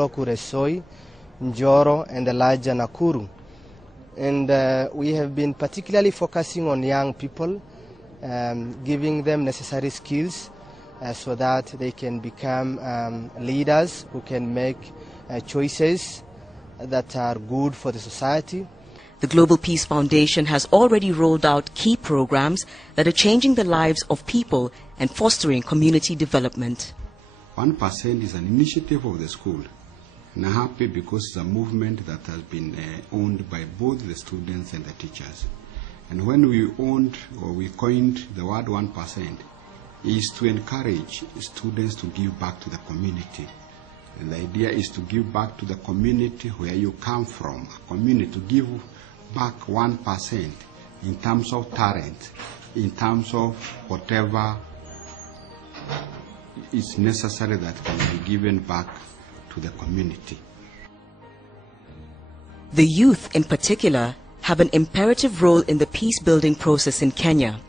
Molo, Kuresoi, Njoro, and the larger Nakuru. And we have been particularly focusing on young people, giving them necessary skills so that they can become leaders who can make choices that are good for the society. The Global Peace Foundation has already rolled out key programs that are changing the lives of people and fostering community development. 1% is an initiative of the school, and I'm happy because it's a movement that has been owned by both the students and the teachers. And when we owned or we coined the word 1%, is to encourage students to give back to the community. And the idea is to give back to the community where you come from, a community, to give back 1% in terms of talent, in terms of whatever is necessary that can be given back to the community. The youth in particular have an imperative role in the peace-building process in Kenya.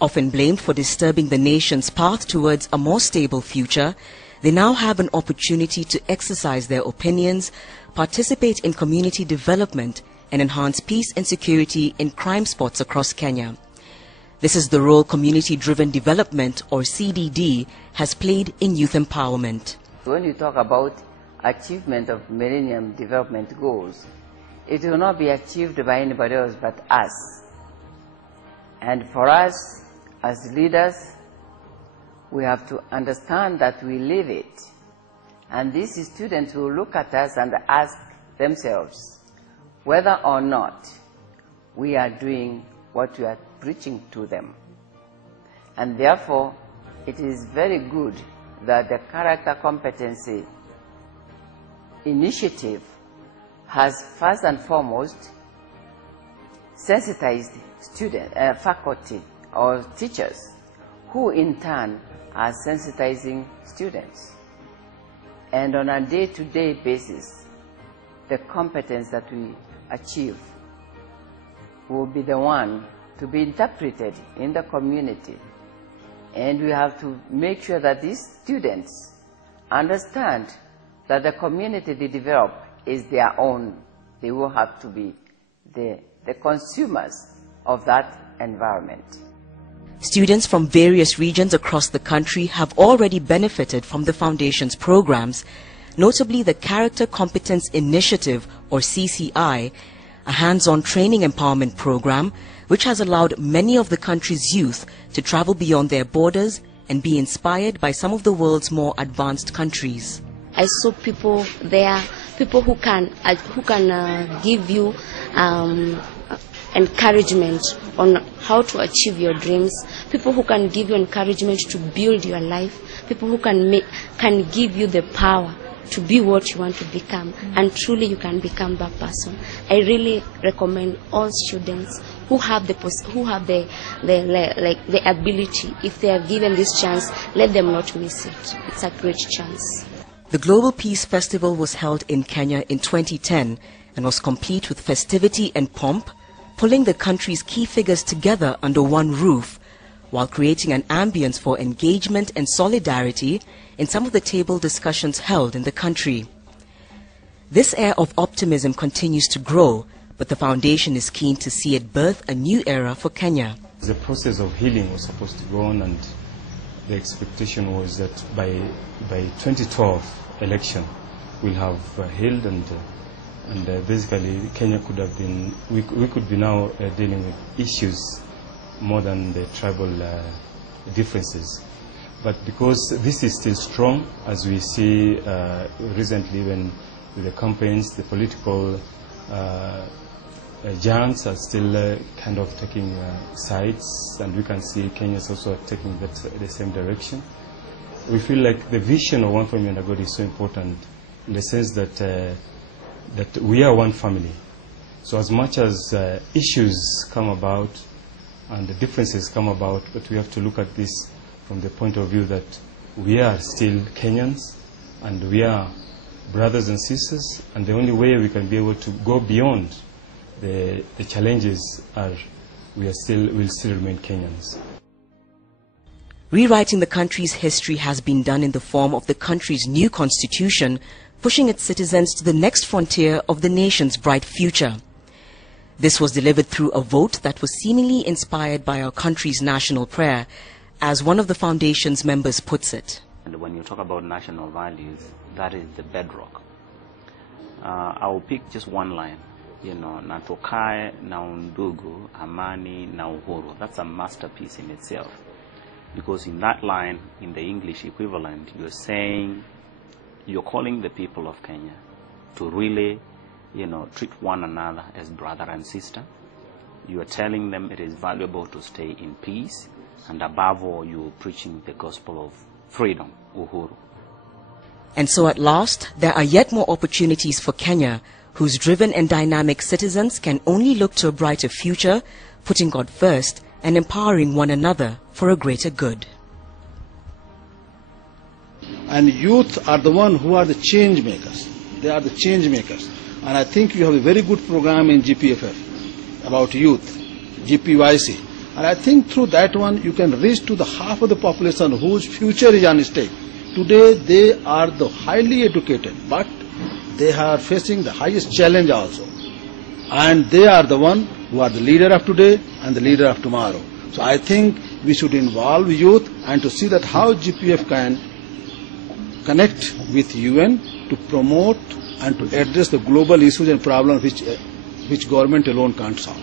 Often blamed for disturbing the nation's path towards a more stable future, they now have an opportunity to exercise their opinions, participate in community development, and enhance peace and security in crime spots across Kenya. This is the role Community-Driven Development, or CDD, has played in youth empowerment. When you talk about achievement of Millennium Development Goals, it will not be achieved by anybody else but us. And for us, as leaders, we have to understand that we live it. And these students will look at us and ask themselves whether or not we are doing what we are preaching to them. And therefore, it is very good that the character competency initiative has first and foremost sensitized faculty or teachers, who in turn are sensitizing students. And on a day-to-day basis, the competence that we achieve will be the one to be interpreted in the community. And we have to make sure that these students understand that the community they develop is their own. They will have to be the consumers of that environment. Students from various regions across the country have already benefited from the Foundation's programs, notably the Character Competence Initiative, or CCI, a hands-on training empowerment program which has allowed many of the country's youth to travel beyond their borders and be inspired by some of the world's more advanced countries. I saw people there, people who can give you encouragement on how to achieve your dreams, people who can give you encouragement to build your life, people who can give you the power to be what you want to become, and truly you can become that person. I really recommend all students who have the ability, if they are given this chance, let them not miss it. It's a great chance. The Global Peace Festival was held in Kenya in 2010 and was complete with festivity and pomp, pulling the country's key figures together under one roof, while creating an ambience for engagement and solidarity in some of the table discussions held in the country. This air of optimism continues to grow, but the Foundation is keen to see it birth a new era for Kenya. The process of healing was supposed to go on, and the expectation was that by 2012 election we'll have healed, and basically Kenya could have been, we could be now dealing with issues more than the tribal differences. But because this is still strong, as we see recently, even with the campaigns, the political giants are still kind of taking sides, and we can see Kenyans also taking the same direction. We feel like the vision of One Family Under God is so important, in the sense that that we are one family. So as much as issues come about and the differences come about, but we have to look at this from the point of view that we are still Kenyans, and we are brothers and sisters, and the only way we can be able to go beyond the challenges are we'll still remain Kenyans. Rewriting the country's history has been done in the form of the country's new constitution, pushing its citizens to the next frontier of the nation's bright future. This was delivered through a vote that was seemingly inspired by our country's national prayer, as one of the foundation's members puts it. And when you talk about national values, that is the bedrock. I will pick just one line. Na tukae na undugu, amani na uhuru. That's a masterpiece in itself. Because in that line, in the English equivalent, you're calling the people of Kenya to really, treat one another as brother and sister. You are telling them it is valuable to stay in peace, and above all, you're preaching the gospel of freedom, uhuru. And so at last, there are yet more opportunities for Kenya, whose driven and dynamic citizens can only look to a brighter future, putting God first and empowering one another for a greater good. And youth are the one who are the change makers. They are the change makers. And I think you have a very good program in GPFF about youth, GPYC. And I think through that one you can reach to the half of the population whose future is at stake. Today they are the highly educated, but they are facing the highest challenge also. And they are the one who are the leader of today and the leader of tomorrow. So I think we should involve youth and to see that how GPF can connect with UN to promote and to address the global issues and problems which government alone can't solve.